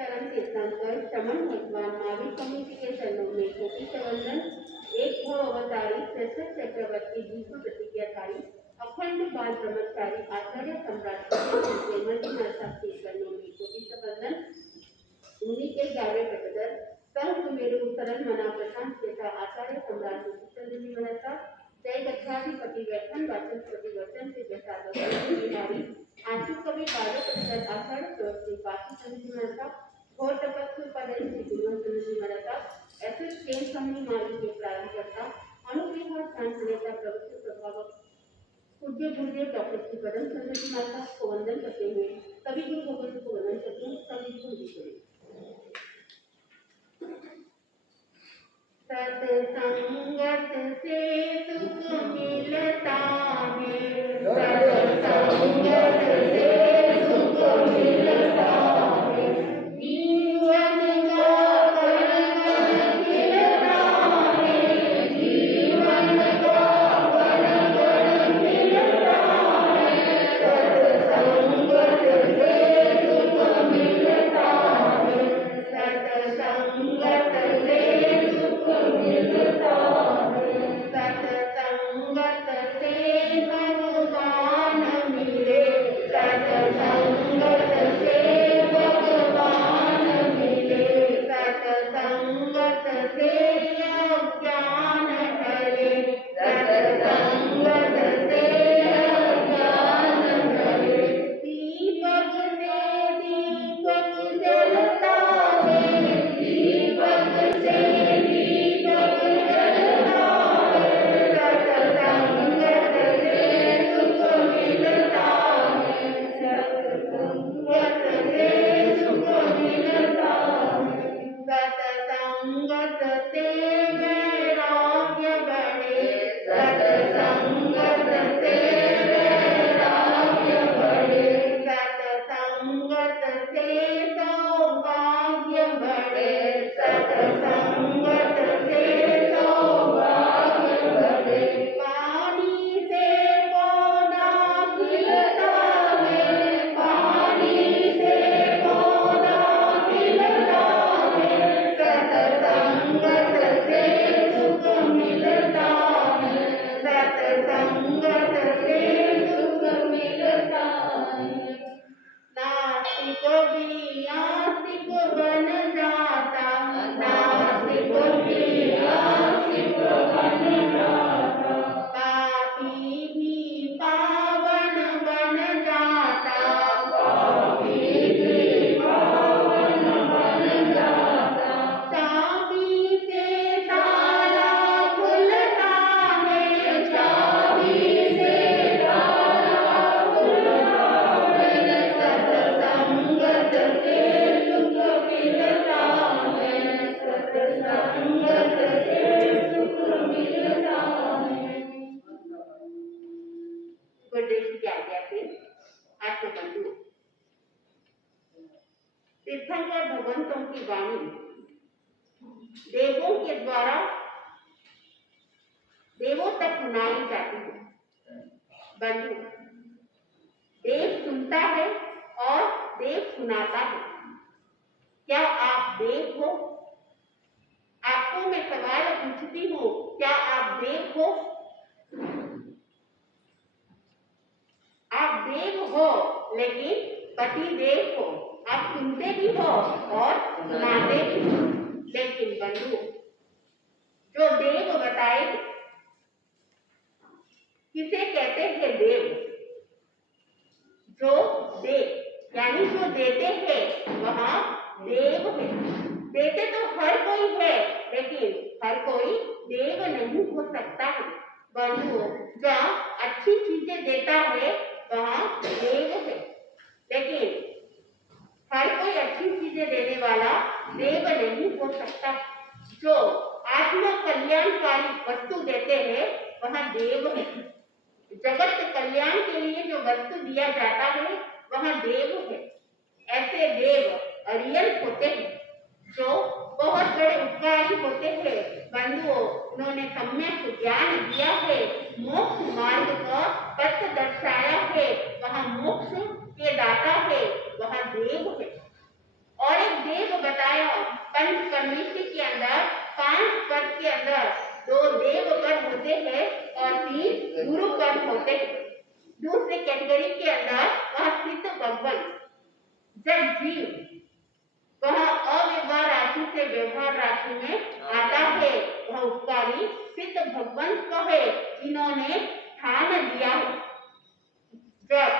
चरण तीर्थंकर श्रमण भगवान महावीर समिति के चरणों में कोटि प्रबंधन एक भव अवतारी श्रेष्ठ चक्रवर्ती दीप प्रतिज्ञाकारी अखंड बाल ब्रह्मचारी आचार्य सम्राट मंजुनाथ के चरणों में कोटि प्रबंधन उन्हीं के गावे पटदर सर्व मेरु सरल मना प्रशांत चेता आचार्य सम्राट चंद्र जी महता जय गद्याधिपति व्यसन वाचन प्रतिवचन से जैसा बिहारी आंसू कवि कार्य पटदर आचार्य प्रवक्ति पार्टी चंद्र महता घोर तपस्वी पदन श्री गुरु चंद्र जी महता ऐसे प्रेम समूह मार्ग के प्रारंभ करता अनुग्रह शांत नेता प्रवृत्ति प्रभावक पूज्य गुरुदेव डॉक्टर श्री पदम चंद्र जी महता को वंदन करते हुए सभी गुरु भगवंत को वंदन करते हैं सभी को करें। सत्संगत से सुख मिलता है, सत्संगत से सुख मिलता है, जीवन का कण खिलता है, जीवन का कण खिलता है, सत्संगत से सुख मिलता है, सत्संगत से मिलता है, सत्संगत से भगवान मिले, सत्संगत से भगवान मिले, सत्संगत से अज्ञान टले, सत्संगत से अज्ञान टले, दीपक से दीपक जलता है, दीपक से सत्संगत से वैराग्य बढ़े, सत्संगत से वैराग्य बढ़े, सत्संगत से सौभाग्य बढ़े, सत्संगत से सौभाग्य बढ़े, पानी से पौधा खिलता है, पानी से पौधा खिलता है, सत्संगत से सुख मिलता है, सत्संगत से सुख मिलता है। नास्तिक भी आस्तिक बन जाता, नास्तिक भी आस्तिक बन जाता, पापी भी पावन बन जाता, पापी भी पावन बन जाता, चाबी से ताला खुलता है, चाबी से ताला खुलता है, सत्संगत से सुख मिलता है, सत्संगत से सुख मिलता है। गुरुदेव की आज्ञा से आत्मबंधु तीर्थंकर भगवंतों की वाणी देवों के द्वारा देवों तक सुनाई जाती है। बंधु, देव सुनता है और देव सुनाता है। क्या आप देव हो? आपको मैं सवाल पूछती हूँ, क्या आप देव हो? आप देव हो लेकिन पति देव हो, आप सुनते भी हो और सुनाते भी हो। लेकिन बंधु, जो देव बताए किसे कहते हैं? देव। जो दे यानी जो देते हैं वहाँ देव है। देते तो हर कोई है लेकिन हर कोई देव नहीं हो सकता है। बंधु, जहाँ अच्छी चीजें देता है वहाँ देव है, लेकिन हर कोई अच्छी चीजें देने वाला देव नहीं हो सकता। जो आत्म कल्याणकारी वस्तु देते हैं वह देव है। जगत कल्याण के लिए जो वस्तु दिया जाता है वह देव है। ऐसे देव रियल होते हैं जो बहुत बड़े उपकारी होते हैं। बंधुओं, उन्होंने सम्यक ज्ञान दिया है, मोक्ष मार्ग का पथ दर्शाया है, वह मोक्ष के दाता है, वह देव है। और एक देव गुरु पद होते हैं। दूसरी कैटेगरी के अंदर वह सिद्ध भगवान, जब जीव वह अव्यवहार राशि से व्यवहार राशि में आता है, वह उपकारी सिद्ध भगवान कहे जिन्होंने ठान दिया है। जब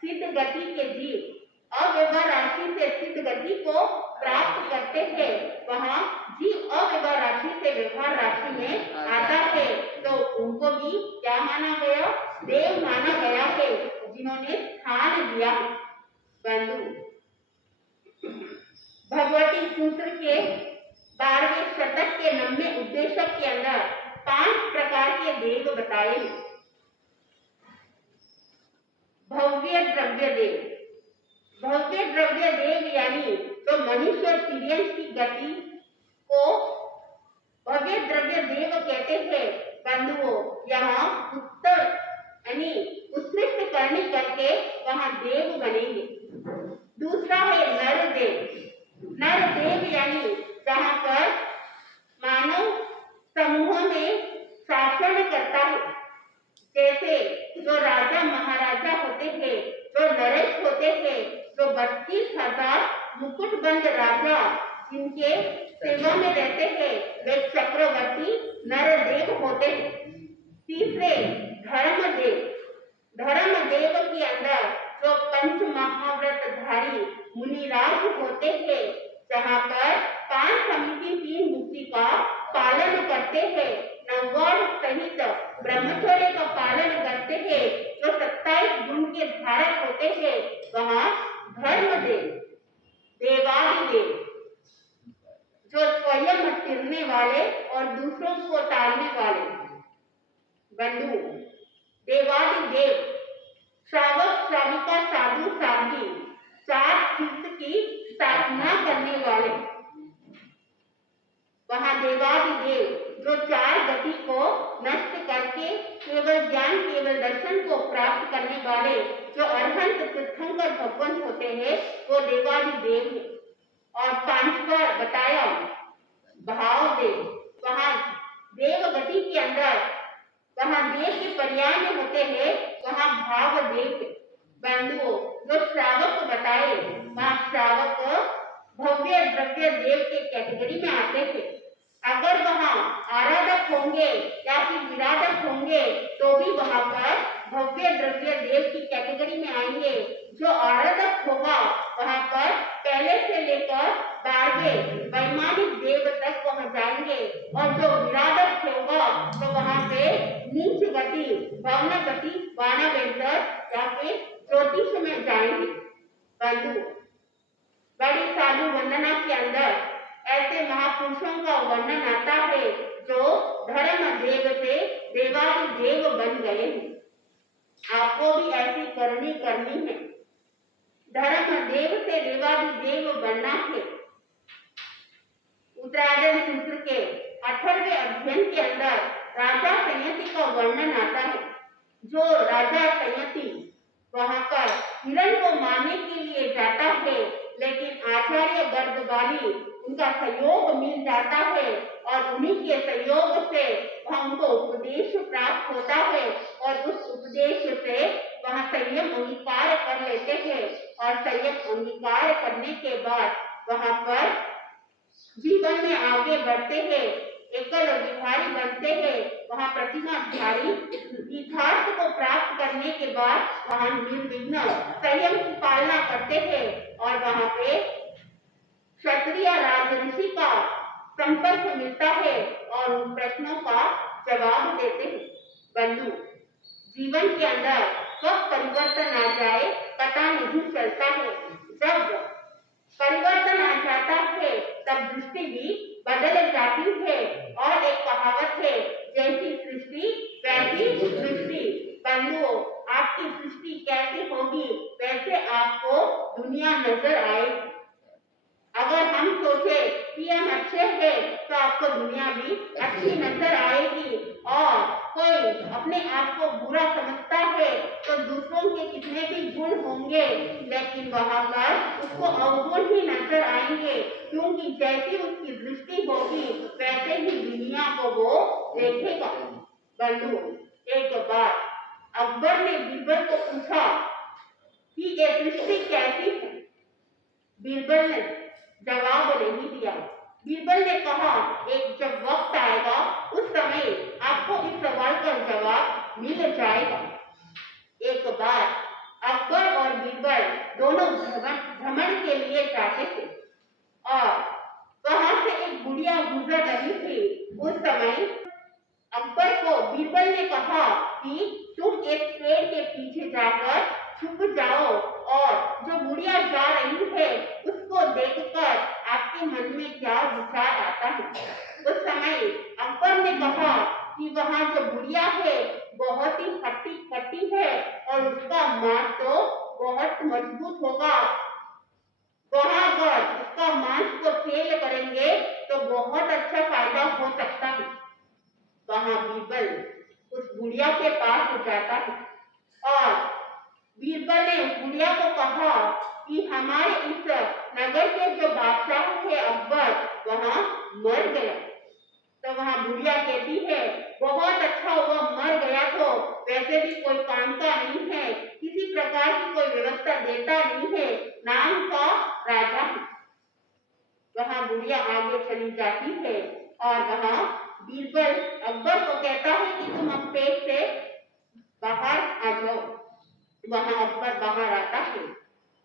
सिद्ध गति के जीव अव्यवहार राशि से सिद्ध गति को प्राप्त करते हैं, वहाँ जीव अव्यवहार राशि से व्यवहार राशि में आता है, तो उनको भी क्या माना गया? देव माना गया है, जिन्होंने ठान दिया है। बंधु, भगवती सूत्र के 12वें शतक के 90 उद्देश्य के अंदर 5 प्रकार के देव बताए। भव्य द्रव्य देव, भव्य द्रव्य देव यानी जो मनुष्य और तिर्यंश की गति को भव्य द्रव्य देव कहते हैं। बंधुओं, यहाँ उत्तर यानी उत्कृष्ट करनी करके वहां देव बनेंगे। दूसरा है नर देव, नर देव यानी जहाँ पर मानव समूह में शासन करता है, जैसे जो राजा महाराजा होते थे, जो नरेश होते थे, जो 32,000 मुकुटबंद राजा जिनके सेवा में रहते थे, वे चक्रवर्ती नर देव होते थे। तीसरे धर्मदेव, धर्मदेव के अंदर जो पंच महाव्रतधारी मुनिराज होते थे, जहाँ पर 5 समिति 3 मुक्ति का पालन करते हैं, नववर्ष सहित ब्रह्मचर्य का पालन करते हैं, जो 27 गुण के धारक होते हैं, वहाँ धर्मदेव। देवादिदेव, जो स्वयं तिरने वाले और दूसरों को टालने वाले। बंधु, देवादिदेव श्रावक श्राविका साधु साध्वी 4 तीर्थ की स्थापना करने वाले। वहाँ देवादिदेव जो 4 गति को नष्ट करके केवल ज्ञान केवल दर्शन को प्राप्त करने वाले जो अरहंत तीर्थंकर भगवान होते हैं, वो देवादिदेव है। और 5वां बताया भाव देव, वहाँ देव गति के अंदर वहाँ देव के पर्याय में होते हैं, वहाँ भाव देव है। बंधुओं, जो श्रावक बताए, वहाँ श्रावक भव्य द्रव्य देव के कैटेगरी में आते थे। अगर वहाँ आराधक होंगे या फिर विराधक होंगे, तो भी वहाँ पर भव्य द्रव्य देव की कैटेगरी में आएंगे। जो आराधक होगा वहाँ पर पहले से लेकर 12वें वैमानिक देव तक वहाँ जाएंगे, और जो विराधक होगा तो वहाँ पे नीच गति, भवन गति, वानावेंद्र या फिर ज्योतिष में जाएंगे। बंधु, बड़ी साधु वंदना के अंदर ऐसे महापुरुषों का वर्णन आता है जो धर्म देव से देवादिदेव बन गए हैं। आपको भी ऐसी करनी है, धर्म देव से देवादिदेव बनना है। उत्तरायण सूत्र के 18वें अध्ययन के अंदर राजा संयति का वर्णन आता है। जो राजा संयति वहां पर हिरण को मारने के लिए जाता है, लेकिन आचार्य गर्दवाली उनका सहयोग मिल जाता है, और उन्हीं के सहयोग से वह उनको उपदेश प्राप्त होता है, और उस उपदेश से वह संयम अंगीकार कर लेते हैं, और संयम अंगीकार करने के बाद वहां पर जीवन में आगे बढ़ते हैं, एकल विहारी बनते हैं। वहाँ प्रतिमाधारी यथार्थ को प्राप्त करने के बाद वहाँ निर्विघ्न संयम की पालना करते हैं, और वहाँ पे क्षत्रिय राजऋषि का संपर्क मिलता है और उन प्रश्नों का जवाब देते हैं। बंधु, जीवन के अंदर कब परिवर्तन आ जाए पता नहीं चलता है। जब परिवर्तन आ जाता है तब दृष्टि भी बदल जाती है, और एक कहावत है, जैसी सृष्टि वैसी दृष्टि। बंधुओं, आपकी सृष्टि कैसी होगी वैसे आपको दुनिया नजर आएगी। अगर हम सोचे कि हम अच्छे हैं तो आपको दुनिया भी अच्छी नजर आएगी, और कोई अपने आप को बुरा समझता है तो दूसरों के कितने भी गुण होंगे, लेकिन वहां पर उसको अवगुण ही नजर आएंगे, क्योंकि जैसी उसकी दृष्टि होगी वैसे ही दुनिया को वो देखेगा। बंधु, एक बार अकबर ने बीरबल को पूछा कि ये सृष्टि कैसी है। बीरबल ने जवाब नहीं दिया। बीरबल ने कहा, एक जब वक्त आएगा उस समय आपको इस सवाल का जवाब मिल जाएगा। एक बार अकबर और बीरबल दोनों भ्रमण के लिए जाते थे और वहां से एक बुढ़िया गुजर रही थी। उस समय अकबर को बीरबल ने कहा कि तुम एक पेड़ के पीछे जाकर छुप जाओ और जो बुढ़िया जा रही है उसको देखकर आपके मन में क्या विचार आता है। उस समय अकबर ने कहा कि वहाँ जो बुढ़िया है बहुत ही हट्टी कट्टी है और उसका मांस तो बहुत मजबूत होगा। वहाँ पर उसका मांस को सेल करेंगे तो बहुत अच्छा फायदा हो सकता है। वहाँ बीरबल उस बुढ़िया के पास जाता है और बीरबल ने उस बुढ़िया को कहा कि हमारे इस नगर के जो बादशाह है अकबर वहाँ मर गया। तो वहाँ बुढ़िया कहती है, बहुत अच्छा हुआ मर गया, तो वैसे भी कोई काम का नहीं है, किसी प्रकार की कोई व्यवस्था देता नहीं है, नाम का राजा है। वहाँ बुढ़िया आगे चली जाती है और वहाँ बीरबल अकबर को कहता है कि तुम अब पेट से बाहर आ जाओ। वहाँ अकबर बाहर आता है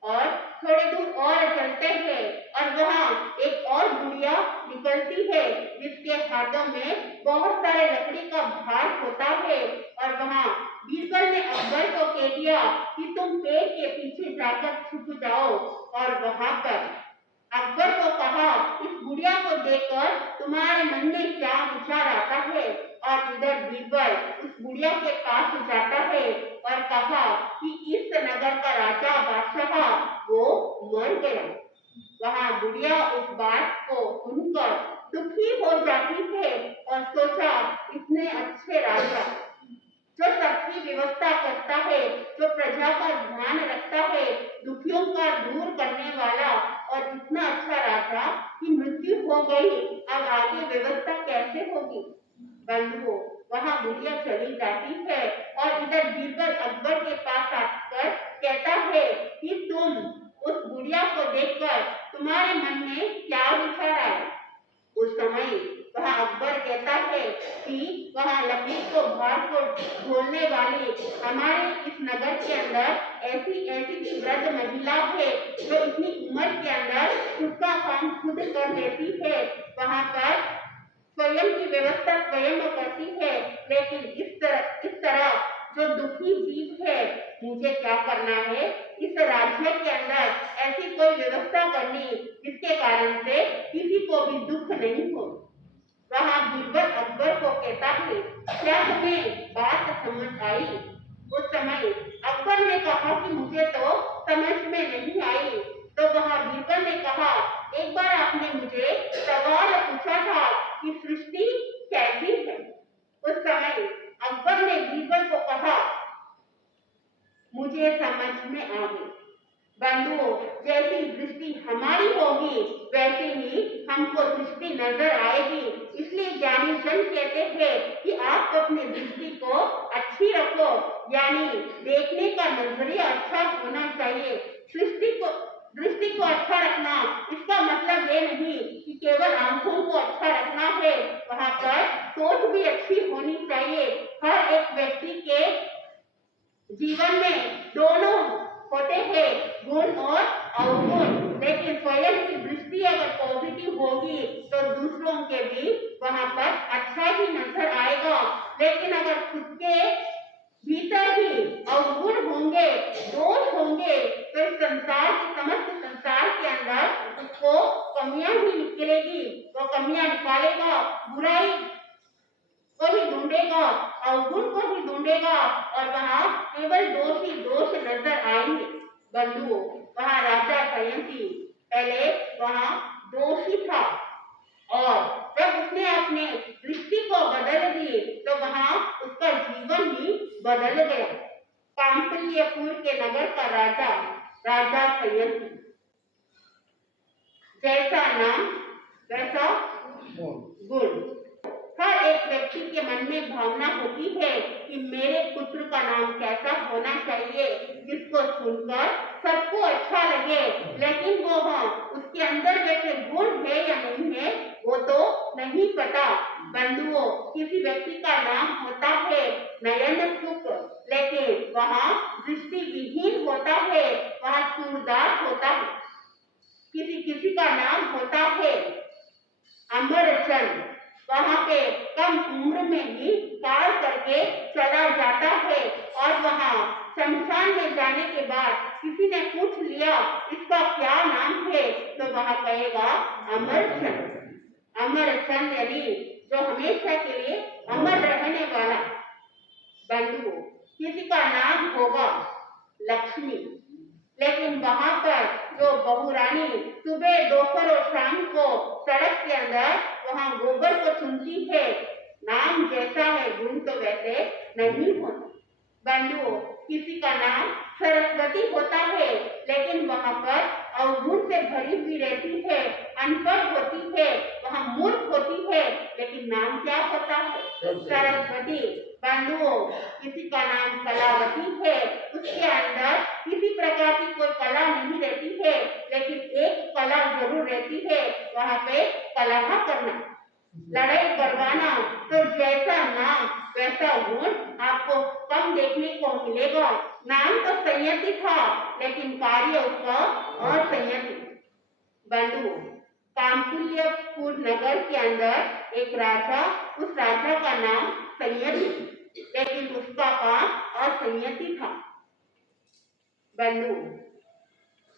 और थोड़े दूर और चलते हैं और वहाँ एक और बुढ़िया निकलती है जिसके हाथों में बहुत सारे लकड़ी का भार होता है और वहाँ बीरबल ने अकबर को कह दिया कि तुम पेड़ के पीछे जाकर छुप जाओ। और वहाँ पर अकबर को कहा, इस बुढ़िया को देखकर तुम्हारे मन में क्या विचार आता है। और इधर बीरबल उस बुढ़िया के पास जाता है और कहा कि इस नगर का राजा बादशाह वो मर गया। वहाँ बुढ़िया उस बात को सुनकर दुखी हो जाती है और सोचा, इतने अच्छे राजा जो सबकी व्यवस्था करता है, जो प्रजा का ध्यान रखता है, दुखियों का दूर करने वाला और इतना अच्छा राजा की मृत्यु हो गई, अब आगे व्यवस्था कैसे होगी। बंधुओं, वहाँ बुढ़िया चली जाती है और इधर बीरबल अकबर के पास आकर कहता है कि तुम उस बुढ़िया को देखकर तुम्हारे मन में क्या विचार आया। उस समय वहाँ अकबर कहता है कि वहाँ लकड़ी को भार को ढोलने वाली हमारे इस नगर के अंदर ऐसी ऐसी वृद्ध महिला है जो इतनी उम्र के अंदर खुद का काम खुद कर लेती है। वहाँ पर स्वयं की व्यवस्था स्वयं करती है, लेकिन इस तरह जो दुखी जीव है, मुझे क्या करना है, इस राज्य के अंदर ऐसी कोई व्यवस्था करनी जिसके कारण से किसी को भी दुख नहीं हो। वहाँ बीरबल अकबर को कहता है, क्या तुम्हें बात समझ आई। उस समय अकबर ने कहा कि मुझे तो समझ में नहीं आई। तो वहाँ बीरबल ने कहा, एक बार आपने मुझे सवाल पूछा था कि सृष्टि कैसी है। उस समय अकबर ने बीरबल को कहा, मुझे समझ में आ गई। बंधुओं, जैसी दृष्टि हमारी होगी वैसे ही हमको दृष्टि नजर आएगी। इसलिए ज्ञानी जन कहते हैं कि आप अपनी दृष्टि को अच्छी रखो, यानी देखने का नजरिया अच्छा होना चाहिए। दृष्टि को अच्छा रखना इसका मतलब ये नहीं कि केवल आंखों को अच्छा रखना है, वहाँ पर सोच भी अच्छी होनी चाहिए। हर एक व्यक्ति के जीवन में दोनों होते हैं, गुण और अवगुण, लेकिन स्वयं की दृष्टि अगर पॉजिटिव होगी तो दूसरों के भी वहां पर अच्छा ही नजर आएगा। लेकिन अगर खुद के भीतर ही अवगुण होंगे, दोष होंगे, तो इस संसार के समस्त संसार के अंदर उसको कमियां ही निकलेगी। वो कमियां निकालेगा, बुराई को ही ढूंढेगा, अवगुण को ही ढूंढेगा और वहाँ केवल दोष ही दोष नजर आएंगे। बंधुओं, वहाँ राजा संयंती पहले वहाँ दोषी था और जब उसने अपने दृष्टि को बदल दी तो वहाँ उसका जीवन ही बदल गया। कांपल्यपुर के नगर का राजा संयंती, जैसा नाम वैसा गुण। हर एक व्यक्ति के मन में भावना होती है कि मेरे पुत्र का नाम कैसा होना चाहिए, जिसको सुनकर सबको अच्छा लगे। लेकिन वो उसके अंदर वैसे गुण है या नहीं है वो तो नहीं पता। बंधुओं, किसी व्यक्ति का नाम होता है नयन सुख, लेकिन वहाँ दृष्टि विहीन होता है, वहाँ सूरदास होता है। किसी किसी का नाम होता है अमरचंद, वहाँ पे कम उम्र में ही काल करके चला जाता है और वहाँ शमशान में जाने के बाद किसी ने पूछ लिया इसका क्या नाम है, तो वहाँ कहेगा अमरचंद। अमरचंद यानी जो हमेशा के लिए अमर रहने वाला। बंधुओं, किसी का नाम होगा लक्ष्मी, लेकिन वहाँ पर जो बहुरानी सुबह दोपहर और शाम को सड़क के अंदर वहाँ गोबर को चुनती है, नाम जैसा है गुण तो वैसे नहीं होता। बंधुओं, किसी का नाम सरस्वती होता है, लेकिन वहाँ पर अवगुण से भरी हुई रहती है, अनपढ़ होती है, वहाँ मूर्ख होती है, लेकिन नाम क्या होता है? सरस्वती। बंधुओं, किसी का नाम कलावती है, उसके अंदर किसी प्रकार की कोई कला नहीं रहती है, लेकिन एक कला जरूर रहती है, वहाँ पे कलह करना, लड़ाई करवाना। तो जैसा नाम वैसा गुण आपको कम देखने को मिलेगा। नाम तो संयति था, लेकिन कार्य उसका असंयति। बंधुओं, कांपुल्यपुर नगर के अंदर एक राजा, उस राजा का नाम संयति, लेकिन उसका काम असंयति था। बंधुओं,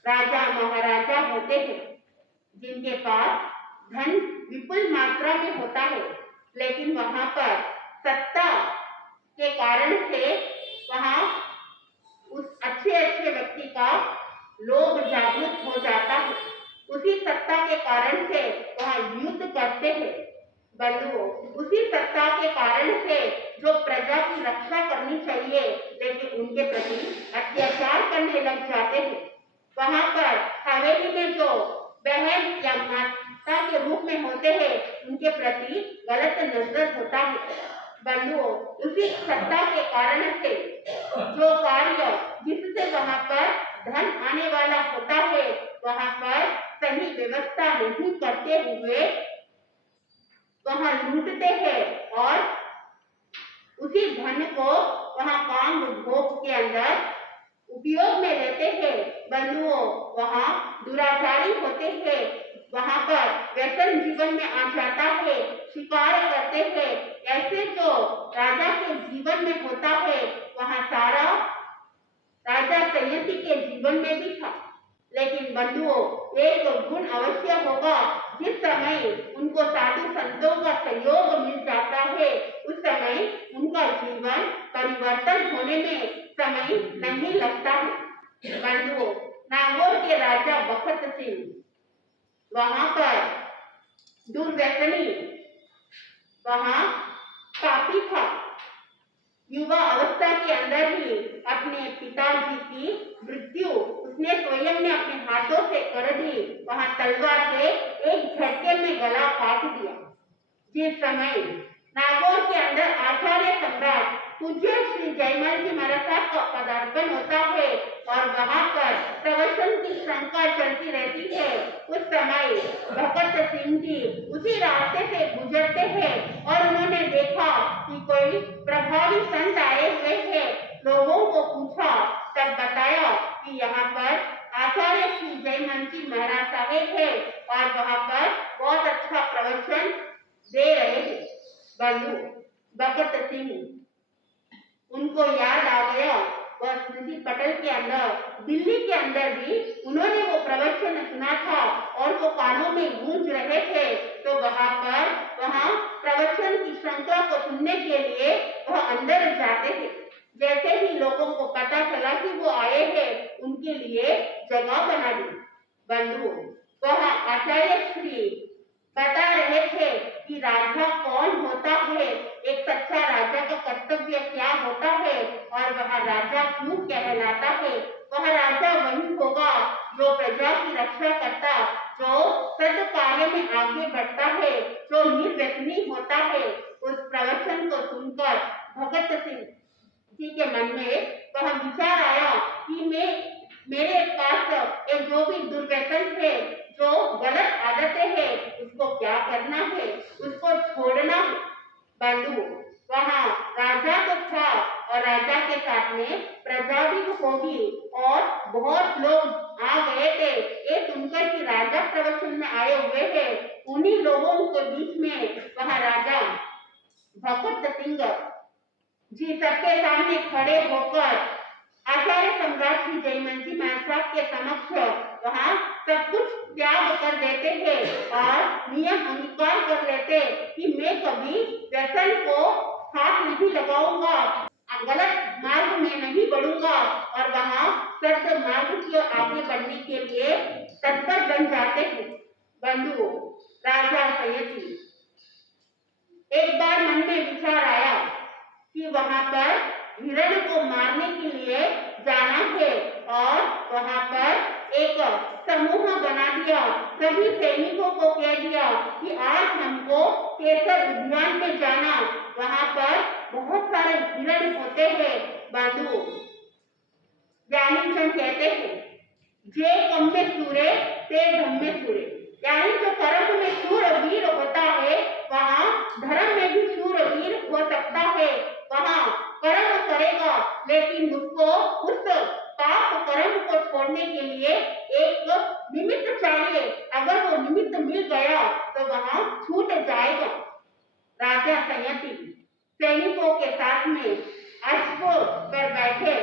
राजा महाराजा होते हैं जिनके पास धन विपुल मात्रा में होता है, लेकिन वहाँ पर सत्ता के कारण से वहाँ उस अच्छे व्यक्ति का लोभ जागृत हो जाता है। उसी सत्ता के कारण से वहाँ युद्ध करते हैं। बंधुओं, उसी सत्ता के कारण से जो प्रजा की रक्षा करनी चाहिए, लेकिन उनके प्रति अत्याचार करने लग जाते हैं। वहाँ पर हवेली में जो बहन या माता के रूप में होते हैं, उनके प्रति गलत नजर होता है। बंधुओं, उसी सत्ता के कारण से जो कार्य जिससे वहाँ पर धन आने वाला होता है, वहाँ पर सही व्यवस्था नहीं करते हुए वहाँ लूटते हैं और उसी धन को वहाँ काम भोग के अंदर उपयोग में लेते हैं। बंधुओं, वहाँ दुराचारी होते हैं, वहाँ पर व्यसन जीवन में आ जाता है, शिकार करते हैं। ऐसे जो राजा के जीवन में होता है, वहाँ सारा राजा संयति के जीवन में भी था। लेकिन बंधुओं, एक गुण अवश्य होगा, जिस समय उनको साधु संतों का सहयोग मिल जाता है, उस समय उनका जीवन परिवर्तन होने में समय नहीं लगता है। बंधुओं, नागौर के राजा बखत सिंह, वहाँ पर दुर्व्यसनी, वहाँ पापी था। युवा अवस्था के अंदर ही अपने पिताजी की मृत्यु उसने स्वयं ने अपने हाथों से कर दी। वहाँ तलवार से एक झटके में गला काट दिया। जिस समय नागौर के अंदर आचार्य सम्राट पूज्य श्री जयमल जी महाराज साहब का पदार्पण होता है और वहाँ पर प्रवचन की शंका चलती रहती है, उस समय भगत सिंह जी उसी रास्ते से गुजरते हैं और उन्होंने देखा कि कोई प्रभावी संत आए हुए हैं। लोगों को पूछा, तब बताया कि यहाँ पर आचार्य श्री जयमल जी महाराज साहेब है और वहाँ पर बहुत अच्छा प्रवचन दे रहे हैं। बंधु भगत सिंह, उनको याद आ गया, वह स्मृति पटल के अंदर दिल्ली के अंदर भी उन्होंने वो प्रवचन सुना था और वो कानों में गूंज रहे थे। तो वहाँ प्रवचन की श्रृंखला को सुनने के लिए वह अंदर जाते थे। जैसे ही लोगों को पता चला कि वो आए हैं, उनके लिए जगह बना दी। बंधुओं, वह आचार्य श्री बता रहे थे कि राजा कौन होता है, एक सच्चा राजा का कर्तव्य क्या होता है और वह राजा क्यों कहलाता है। वह राजा वही होगा जो प्रजा की रक्षा करता, जो सद कार्य में आगे बढ़ता है, जो निर्व्यसनी होता है। उस प्रवचन को सुनकर भगत सिंह जी के मन में वह विचार आया कि मेरे पास एक जो भी दुर्व्यसन है, जो गलत आदतें हैं, उसको क्या करना है, उसको छोड़ना है। बंधु, वहाँ राजा तो था और राजा के साथ में प्रजा भी होगी और बहुत लोग आ गए थे। ये सुनकर कि राजा प्रवचन में आए हुए हैं, उन्हीं लोगों के बीच में वहाँ राजा भगत सिंह जी सबके सामने खड़े होकर आचार्य सम्राट श्री जयमल महाराज के समक्ष वहाँ सब कुछ त्याग कर देते हैं और नियम अंगीकार कर लेते कि मैं कभी व्यसन को हाथ नहीं लगाऊंगा, गलत मार्ग में नहीं बढ़ूंगा और वहाँ सत्य मार्ग की ओर आगे बढ़ने के लिए तत्पर बन जाते हैं। बंधुओं, राजा सयति एक बार मन में विचार आया कि वहाँ पर हिरण को मारने के लिए जाना है और वहाँ पर एक समूह बना दिया। सभी सैनिकों को कह दिया कि आज हमको केसर उद्यान में जाना, वहाँ पर बहुत सारे हिरण होते हैं। बंधु, ध्यानचंद कहते हैं, जे कम में सूरे ते धम में सूरे, यानी जो कर्म में शूरवीर होता है वहाँ धर्म में भी शूरवीर हो सकता है। वहाँ कर्म करेगा लेकिन उसको उस पाप कर्म को छोड़ने के लिए एक निमित्त चाहिए। अगर वो निमित्त मिल गया तो वहाँ छूट जाएगा। राजा सयति सैनिकों के साथ में अश्व पर बैठे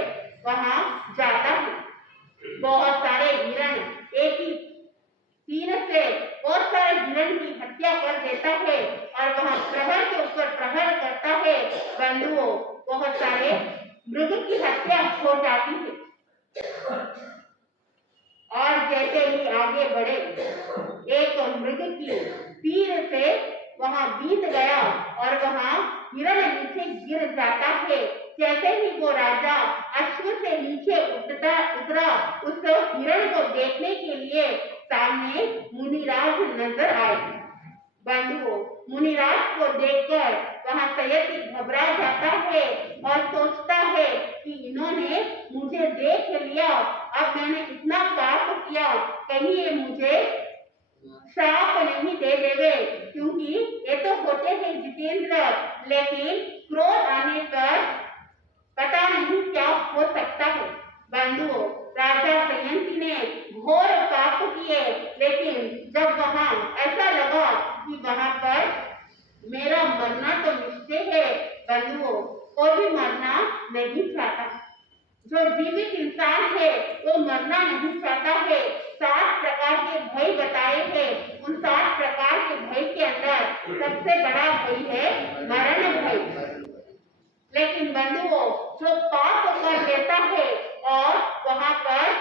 वहाँ जाता है। बहुत सारे हिरण एक ही तीर से बहुत सारे हिरण की हत्या कर देता है और वहाँ प्रहर के ऊपर प्रहर करता है। बंधुओं, बहुत सारे मृग की हत्या हो जाती है और जैसे ही आगे बढ़े एक मृग की तीर से वहाँ बीत गया और वहाँ हिरण नीचे गिर जाता है। जैसे ही वो राजा अश्व से नीचे उतरा उस हिरण को देखने के लिए सामने मुनिराज नजर आए। बंधुओं, मुनिराज को देखकर वहाँ सयति घबरा जाता है और सोचता है कि इन्होंने मुझे देख लिया, अब मैंने इतना पाप किया, कहीं ये मुझे श्राप नहीं दे देवे, क्योंकि ये तो होते हैं जितेंद्र, लेकिन क्रोध आने पर पता नहीं क्या हो सकता है। बंधुओं, राजा सयंती ने घोर पाप किए, लेकिन जब वहाँ ऐसा लगा कि वहाँ पर मेरा मरना तो निश्चय है। बंधुओं, कोई भी मरना नहीं चाहता। जो जीवित इंसान है वो मरना नहीं चाहता है। 7 प्रकार के भय बताए हैं। उन 7 प्रकार के भय के अंदर सबसे बड़ा भय है मरण भय। लेकिन बंधुओं, जो पाप कर देता है और वहाँ पर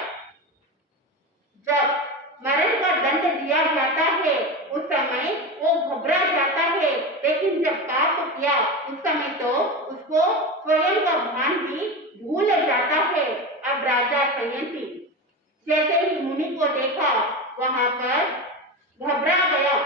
जब मरण का दंड दिया जाता है उस समय वो घबरा जाता है, लेकिन जब पाप किया उस समय तो उसको स्वयं का भान भी भूल जाता है। अब राजा सयंती जैसे ही मुनि को देखा वहाँ पर घबरा गया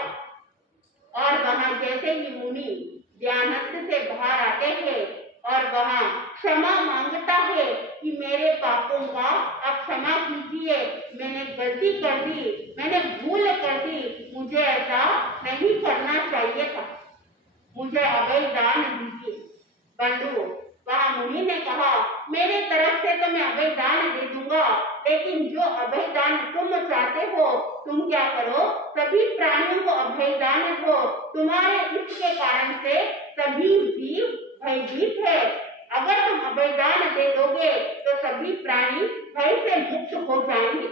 और वहाँ जैसे ही मुनि ध्यानस्थ से बाहर आते हैं और वहाँ क्षमा मांगता है कि मेरे पापों का आप क्षमा कीजिए, मैंने गलती कर दी, मैंने भूल कर दी, मुझे ऐसा नहीं करना चाहिए था, मुझे अभय दान दीजिए। बंधुओं, वहाँ मुनि ने कहा, मेरे तरफ से तो मैं अभय दान दे दूंगा, लेकिन जो अभय दान तुम चाहते हो तुम क्या करो, सभी प्राणियों को अभय दान दो। तुम्हारे इसके कारण से सभी जीव भयभीत है। अगर तुम अभय दान दे दोगे तो सभी प्राणी भय से मुक्त हो जाएंगे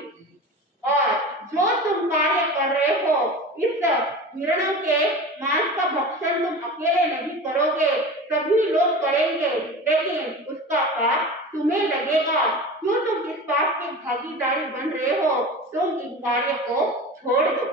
और जो तुम कार्य कर रहे हो इस हिरणों के मांस का भक्षण तुम अकेले नहीं करोगे, सभी लोग करेंगे, लेकिन उसका पाप तुम्हें लगेगा। क्यों तुम इस पाप के भागीदारी बन रहे हो? तुम इस कार्य को छोड़ दो।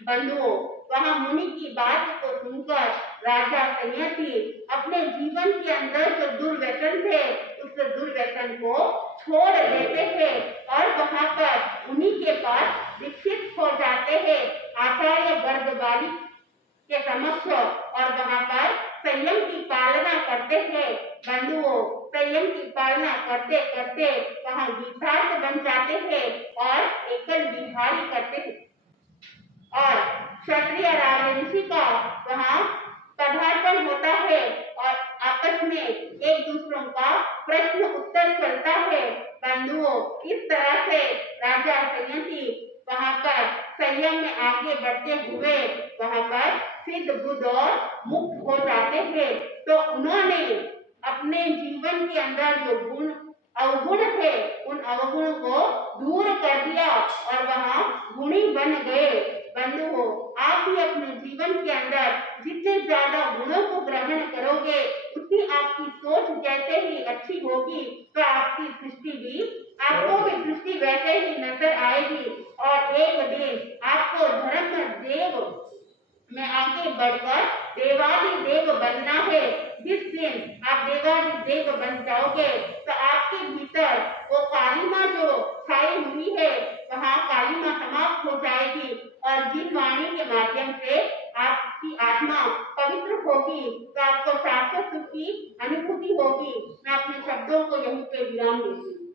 बंधुओं, वहाँ मुनि की बात को सुनकर राजा सयंती अपने जीवन के अंदर जो दुर्व्यसन थे उस दुर्व्यसन को छोड़ देते हैं और वहाँ पर उन्हीं के पास दीक्षित हो जाते हैं आचार्य गर्गवाली के समक्ष और वहाँ पर संयम की पालना करते हैं बंधुओं। संयम की पालना करते करते वहाँ गीतार्थ बन जाते हैं और एकल विहारी करते हैं और क्षत्रिय राजऋषि का वहाँ पदार्पण होता है और आपस में एक दूसरों का प्रश्न उत्तर चलता है बंधुओं। इस तरह से राजा संयति वहाँ पर संयम में आगे बढ़ते हुए वहाँ पर सिद्ध बुद्ध और मुक्त हो जाते हैं। तो उन्होंने अपने जीवन के अंदर जो गुण अवगुण थे उन अवगुणों को दूर कर दिया और वहाँ गुणी बन गए। बंधुओं, आप भी अपने जीवन के अंदर जितने ज्यादा गुणों को ग्रहण करोगे उतनी आपकी सोच जैसे ही अच्छी होगी तो आपकी सृष्टि भी आपको भी सृष्टि वैसे ही नजर आएगी और एक दिन आपको धर्म देव में आगे बढ़कर देवादि देव बनना है। जिस दिन आप देवादि देव बन जाओगे तो आपके भीतर वो काली माँ जो छाई हुई है वहाँ काली माँ समाप्त हो जाएगी और जिन वाणी के माध्यम से आपकी आत्मा पवित्र होगी तो आपको शाश्वत सुख की अनुभूति होगी। मैं अपने शब्दों को यहीं पे विराम देती हूँ।